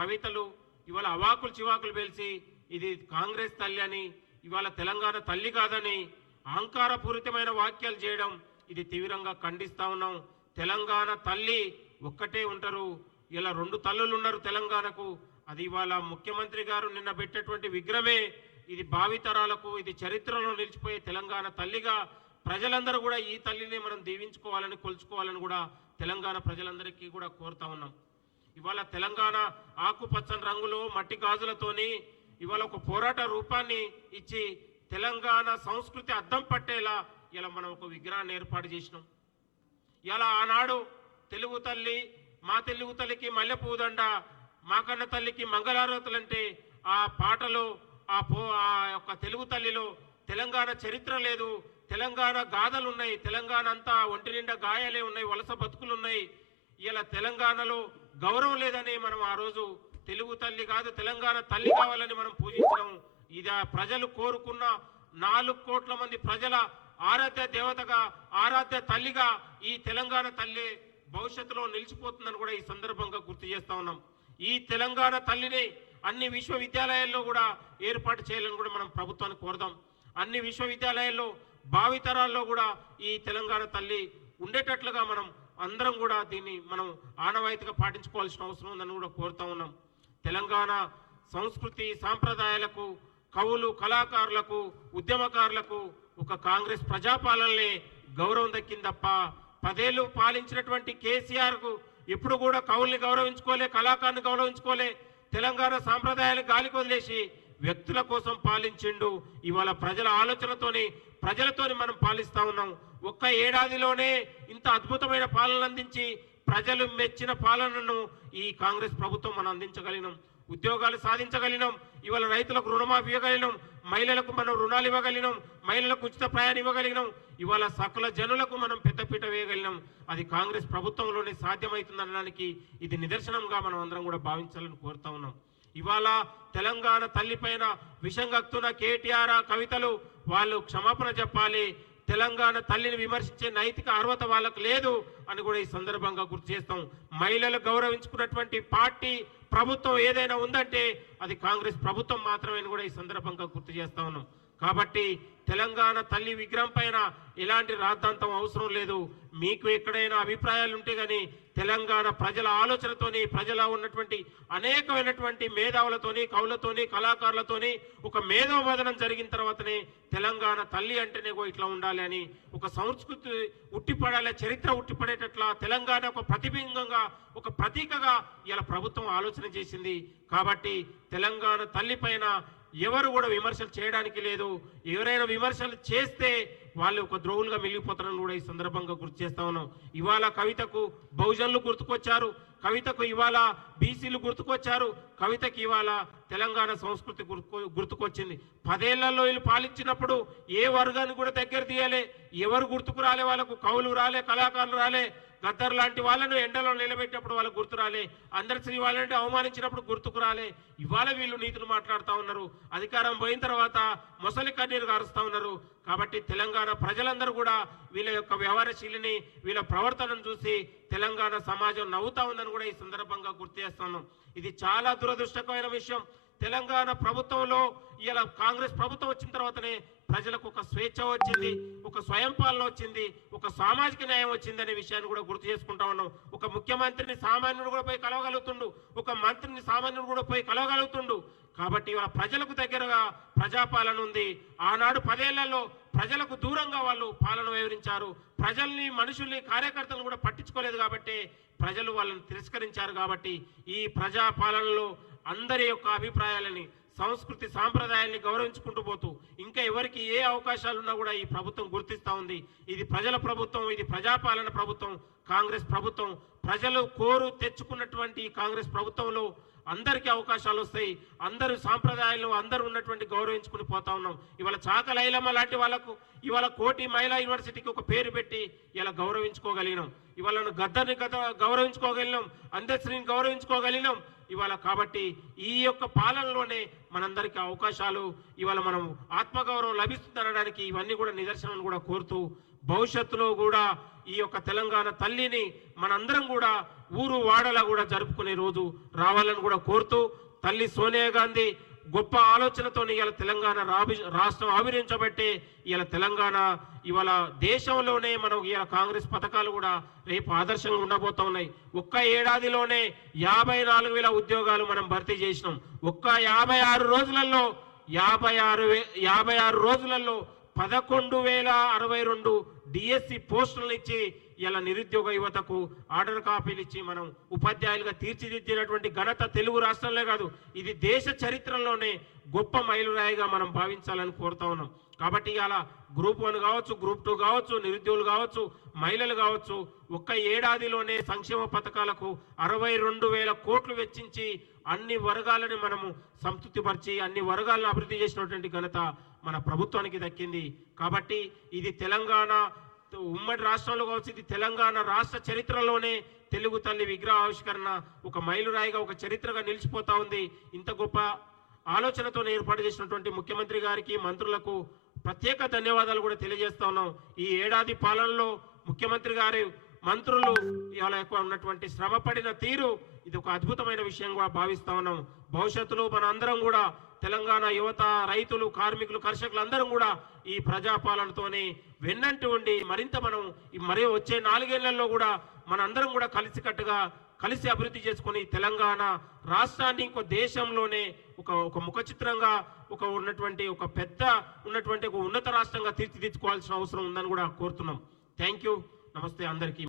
కవితలు ఇవాళ అవాకులు చివాకులు పేల్చి ఇది కాంగ్రెస్ తల్లి అని, ఇవాళ తెలంగాణ తల్లి కాదని అహంకారపూరితమైన వాక్యాలు చేయడం ఇది తీవ్రంగా ఖండిస్తా ఉన్నాం. తెలంగాణ తల్లి ఒక్కటే ఉంటారు, ఇలా 2 తల్లులు ఉన్నారు తెలంగాణకు. అది ఇవాళ ముఖ్యమంత్రి గారు నిన్న పెట్టేటువంటి విగ్రహమే ఇది భావితరాలకు ఇది చరిత్రలో నిలిచిపోయే తెలంగాణ తల్లిగా ప్రజలందరూ కూడా ఈ తల్లిని మనం దీవించుకోవాలని కొలుచుకోవాలని కూడా తెలంగాణ ప్రజలందరికీ కూడా కోరుతా ఉన్నాం. ఇవాళ తెలంగాణ ఆకుపచ్చని రంగులో మట్టి గాజులతోని ఇవాళ ఒక పోరాట రూపాన్ని ఇచ్చి తెలంగాణ సంస్కృతి అద్దం పట్టేలా ఇలా మనం ఒక విగ్రహాన్ని ఏర్పాటు చేసినాం. ఇలా ఆనాడు తెలుగు తల్లి మా తెలుగు తల్లికి మల్లెపూదండ మా కన్న తల్లికి మంగళారతులంటే ఆ పాటలో ఆ యొక్క తెలుగు తల్లిలో తెలంగాణ చరిత్ర లేదు, తెలంగాణ గాథలు ఉన్నాయి, తెలంగాణ అంతా ఒంటి నిండా గాయాలే ఉన్నాయి, వలస బతుకులు ఉన్నాయి. ఇలా తెలంగాణలో గౌరవం లేదని మనం ఆ రోజు తెలుగు తల్లి కాదు తెలంగాణ తల్లి కావాలని మనం పూజించడం ఇది ప్రజలు కోరుకున్న 4 కోట్ల మంది ప్రజల ఆరాధ్య దేవతగా ఆరాధ్య తల్లిగా ఈ తెలంగాణ తల్లి భవిష్యత్తులో నిలిచిపోతుందని కూడా ఈ సందర్భంగా గుర్తు చేస్తా ఉన్నాం. ఈ తెలంగాణ తల్లిని అన్ని విశ్వవిద్యాలయాల్లో కూడా ఏర్పాటు చేయాలని కూడా మనం ప్రభుత్వాన్ని కోరదాం. అన్ని విశ్వవిద్యాలయాల్లో భావితరాల్లో కూడా ఈ తెలంగాణ తల్లి ఉండేటట్లుగా మనం అందరం కూడా దీన్ని మనం ఆనవాయితీగా పాటించుకోవాల్సిన అవసరం ఉందని కూడా కోరుతా ఉన్నాం. తెలంగాణ సంస్కృతి సాంప్రదాయాలకు కవులు కళాకారులకు ఉద్యమకారులకు ఒక కాంగ్రెస్ ప్రజాపాలనలే గౌరవం దక్కింది తప్ప 10 ఏళ్ళు పాలించినటువంటి కేసీఆర్కు ఎప్పుడు కూడా కవుల్ని గౌరవించుకోలే, కళాకారుని గౌరవించుకోలే, తెలంగాణ సాంప్రదాయాలు గాలికి వదిలేసి వ్యక్తుల కోసం పాలించిండు. ఇవాళ ప్రజల ఆలోచనతోని ప్రజలతోని మనం పాలిస్తా ఉన్నాం. ఒక్క ఏడాదిలోనే ఇంత అద్భుతమైన పాలన అందించి ప్రజలు మెచ్చిన పాలనను ఈ కాంగ్రెస్ ప్రభుత్వం మనం అందించగలిగినాం. ఉద్యోగాలు సాధించగలిగినాం, ఇవాళ రైతులకు రుణమాఫీ ఇవ్వగలిగినాం, మహిళలకు మనం రుణాలు ఇవ్వగలిగినాం, మహిళలకు ఉచిత ప్రయాణం ఇవ్వగలిగినాం, ఇవాళ సకల జనులకు మనం పెద్దపీట వేయగలిగినాం. అది కాంగ్రెస్ ప్రభుత్వంలోనే సాధ్యమవుతుందనడానికి ఇది నిదర్శనంగా మనం అందరం కూడా భావించాలని కోరుతా ఉన్నాం. ఇవాళ తెలంగాణ తల్లిపైన విషం కక్కుతున్న కేటీఆర్ కవితలు వాళ్ళు క్షమాపణ చెప్పాలి. తెలంగాణ తల్లిని విమర్శించే నైతిక అర్హత వాళ్ళకు లేదు అని కూడా ఈ సందర్భంగా గుర్తు చేస్తాం. మహిళలు గౌరవించుకున్నటువంటి పార్టీ ప్రభుత్వం ఏదైనా ఉందంటే అది కాంగ్రెస్ ప్రభుత్వం మాత్రమే కూడా ఈ సందర్భంగా గుర్తు చేస్తా ఉన్నాం. కాబట్టి తెలంగాణ తల్లి విగ్రహం పైన ఎలాంటి రాద్ధాంతం అవసరం లేదు. మీకు ఎక్కడైనా అభిప్రాయాలు ఉంటే కానీ తెలంగాణ ప్రజల ఆలోచనతోని ప్రజల ఉన్నటువంటి అనేకమైనటువంటి మేధావులతోని కవులతోని కళాకారులతోని ఒక మేధోమదనం జరిగిన తర్వాతనే తెలంగాణ తల్లి అంటేనే ఇట్లా ఉండాలి అని ఒక సంస్కృతి ఉట్టిపడాలి, చరిత్ర ఉట్టిపడేటట్లా తెలంగాణ ఒక ప్రతిబింబంగా ఒక ప్రతీకగా ఇలా ప్రభుత్వం ఆలోచన చేసింది. కాబట్టి తెలంగాణ తల్లి పైన ఎవరు కూడా విమర్శలు చేయడానికి లేదు. ఎవరైనా విమర్శలు చేస్తే వాళ్ళు ఒక ద్రోహులుగా మిగిలిపోతారని కూడా ఈ సందర్భంగా గుర్తు చేస్తా ఉన్నాం. ఇవాళ కవితకు బహుజనులు గుర్తుకొచ్చారు, కవితకు ఇవాళ బీసీలు గుర్తుకొచ్చారు, కవితకి ఇవాళ తెలంగాణ సంస్కృతి గుర్తుకొచ్చింది. 10 ఏళ్లలో వీళ్ళు పాలించినప్పుడు ఏ వర్గాన్ని కూడా దగ్గర తీయాలి, ఎవరు గుర్తుకు రాలే, వాళ్ళకు కవులు రాలే, కళాకారులు రాలే, గద్దర్ లాంటి వాళ్ళను ఎండలో నిలబెట్టినప్పుడు వాళ్ళకు గుర్తు రాలే, అందరిశ్రీ వాళ్ళంటే అవమానించినప్పుడు గుర్తుకు రాలే. ఇవాళ వీళ్ళు నీతులు మాట్లాడుతూ ఉన్నారు, అధికారం పోయిన తర్వాత మొసలి కన్నీరు కారుస్తూ ఉన్నారు. కాబట్టి తెలంగాణ ప్రజలందరూ కూడా వీళ్ళ యొక్క వ్యవహారశీలిని వీళ్ళ ప్రవర్తనను చూసి తెలంగాణ సమాజం నవ్వుతా ఉందని కూడా ఈ సందర్భంగా గుర్తు చేస్తున్నాం. ఇది చాలా దురదృష్టకరమైన విషయం. తెలంగాణ ప్రభుత్వంలో ఇలా కాంగ్రెస్ ప్రభుత్వం వచ్చిన తర్వాతనే ప్రజలకు ఒక స్వేచ్ఛ వచ్చింది, ఒక స్వయం పాలన వచ్చింది, ఒక సామాజిక న్యాయం వచ్చింది అనే విషయాన్ని కూడా గుర్తు చేసుకుంటా ఉన్నాం. ఒక ముఖ్యమంత్రిని సామాన్యుడు కూడా పోయి కలవగలుగుతుండు, ఒక మంత్రిని సామాన్యుడు కూడా పోయి కలవగలుగుతుండు. కాబట్టి ఇవాళ ప్రజలకు దగ్గరగా ప్రజాపాలన ఉంది. ఆనాడు 10 ఏళ్లలో ప్రజలకు దూరంగా వాళ్ళు పాలన వివరించారు. ప్రజల్ని మనుషుల్ని కార్యకర్తలను కూడా పట్టించుకోలేదు కాబట్టి ప్రజలు వాళ్ళని తిరస్కరించారు. కాబట్టి ఈ ప్రజాపాలనలో అందరి యొక్క అభిప్రాయాలని సంస్కృతి సాంప్రదాయాల్ని గౌరవించుకుంటూ పోతూ ఇంకా ఎవరికి ఏ అవకాశాలున్నా కూడా ఈ ప్రభుత్వం గుర్తిస్తూ ఉంది. ఇది ప్రజల ప్రభుత్వం, ఇది ప్రజాపాలన ప్రభుత్వం, కాంగ్రెస్ ప్రభుత్వం. ప్రజలు కోరు తెచ్చుకున్నటువంటి కాంగ్రెస్ ప్రభుత్వంలో అందరికీ అవకాశాలు వస్తాయి. అందరూ సాంప్రదాయాలు అందరూ ఉన్నటువంటి గౌరవించుకుని పోతా ఉన్నాం. ఇవాళ చాక లైలమ్మ లాంటి వాళ్ళకు ఇవాళ కోటి మహిళా యూనివర్సిటీకి ఒక పేరు పెట్టి ఇలా గౌరవించుకోగలిగినాం. ఇవాళ గద్దర్ని గౌరవించుకోగలిగినాం, అందశ్రీని గౌరవించుకోగలిగినాం ఇవాళ. కాబట్టి ఈ యొక్క పాలనలోనే మనందరికీ అవకాశాలు ఇవాళ మనం ఆత్మగౌరవం లభిస్తుందనడానికి ఇవన్నీ కూడా నిదర్శనాలు కూడా కోరుతూ భవిష్యత్తులో కూడా ఈ యొక్క తెలంగాణ తల్లిని మనందరం కూడా ఊరు వాడలా కూడా జరుపుకునే రోజు రావాలని కూడా కోరుతూ, తల్లి సోనియా గాంధీ గొప్ప ఆలోచనతో ఇవాళ తెలంగాణ రాష్ట్రం ఆవిర్భించబట్టే ఇవాళ తెలంగాణ ఇవాళ దేశంలోనే మనం ఇవాళ కాంగ్రెస్ పథకాలు కూడా రేపు ఆదర్శంగా ఉండబోతా ఉన్నాయి. ఒక్క ఏడాదిలోనే 54,000 ఉద్యోగాలు మనం భర్తీ చేసినాం. ఒక్క 56 రోజులలో 56 రోజులలో 11,062 డిఎస్సి పోస్టులను ఇచ్చి ఇలా నిరుద్యోగ యువతకు ఆర్డర్ కాపీలు ఇచ్చి మనం ఉపాధ్యాయులుగా తీర్చిదిద్దినటువంటి ఘనత తెలుగు రాష్ట్రంలో కాదు, ఇది దేశ చరిత్రలోనే గొప్ప మైలురాయిగా మనం భావించాలని కోరుతా ఉన్నాం. కాబట్టి ఇలా గ్రూప్ 1 కావచ్చు, గ్రూప్ 2 కావచ్చు, నిరుద్యోగులు కావచ్చు, మహిళలు కావచ్చు, ఒక్క ఏడాదిలోనే సంక్షేమ పథకాలకు 62,000 కోట్లు వెచ్చించి అన్ని వర్గాలను మనము సంతృప్తిపరిచి అన్ని వర్గాలను అభివృద్ధి చేసినటువంటి ఘనత మన ప్రభుత్వానికి దక్కింది. కాబట్టి ఇది తెలంగాణ ఉమ్మడి రాష్ట్రంలో కావచ్చు, ఇది తెలంగాణ రాష్ట్ర చరిత్రలోనే తెలుగు తల్లి విగ్రహ ఆవిష్కరణ ఒక మైలురాయిగా ఒక చరిత్రగా నిలిచిపోతా ఉంది. ఇంత గొప్ప ఆలోచనతో ఏర్పాటు చేసినటువంటి ముఖ్యమంత్రి గారికి, మంత్రులకు ప్రత్యేక ధన్యవాదాలు కూడా తెలియజేస్తా ఉన్నాం. ఈ ఏడాది పాలనలో ముఖ్యమంత్రి గారి మంత్రులు ఇవాళ ఎక్కువ ఉన్నటువంటి శ్రమ పడిన తీరు ఇది ఒక అద్భుతమైన విషయంగా భావిస్తా ఉన్నాం. భవిష్యత్తులో మన అందరం కూడా తెలంగాణ యువత, రైతులు, కార్మికులు, కర్షకులు అందరం కూడా ఈ ప్రజాపాలనతోనే వెన్నంటి ఉండి మరింత మనం మరి వచ్చే 4 ఏళ్లలో కూడా మనందరం కూడా కలిసి అభివృద్ధి చేసుకొని తెలంగాణ రాష్ట్రాన్ని ఇంకో దేశంలోనే ఒక ముఖ చిత్రంగా ఉన్నటువంటి ఒక ఉన్నత రాష్ట్రంగా తీర్చిదిద్దుకోవాల్సిన అవసరం ఉందని కూడా కోరుతున్నాం. Thank you. నమస్తే అందరికీ.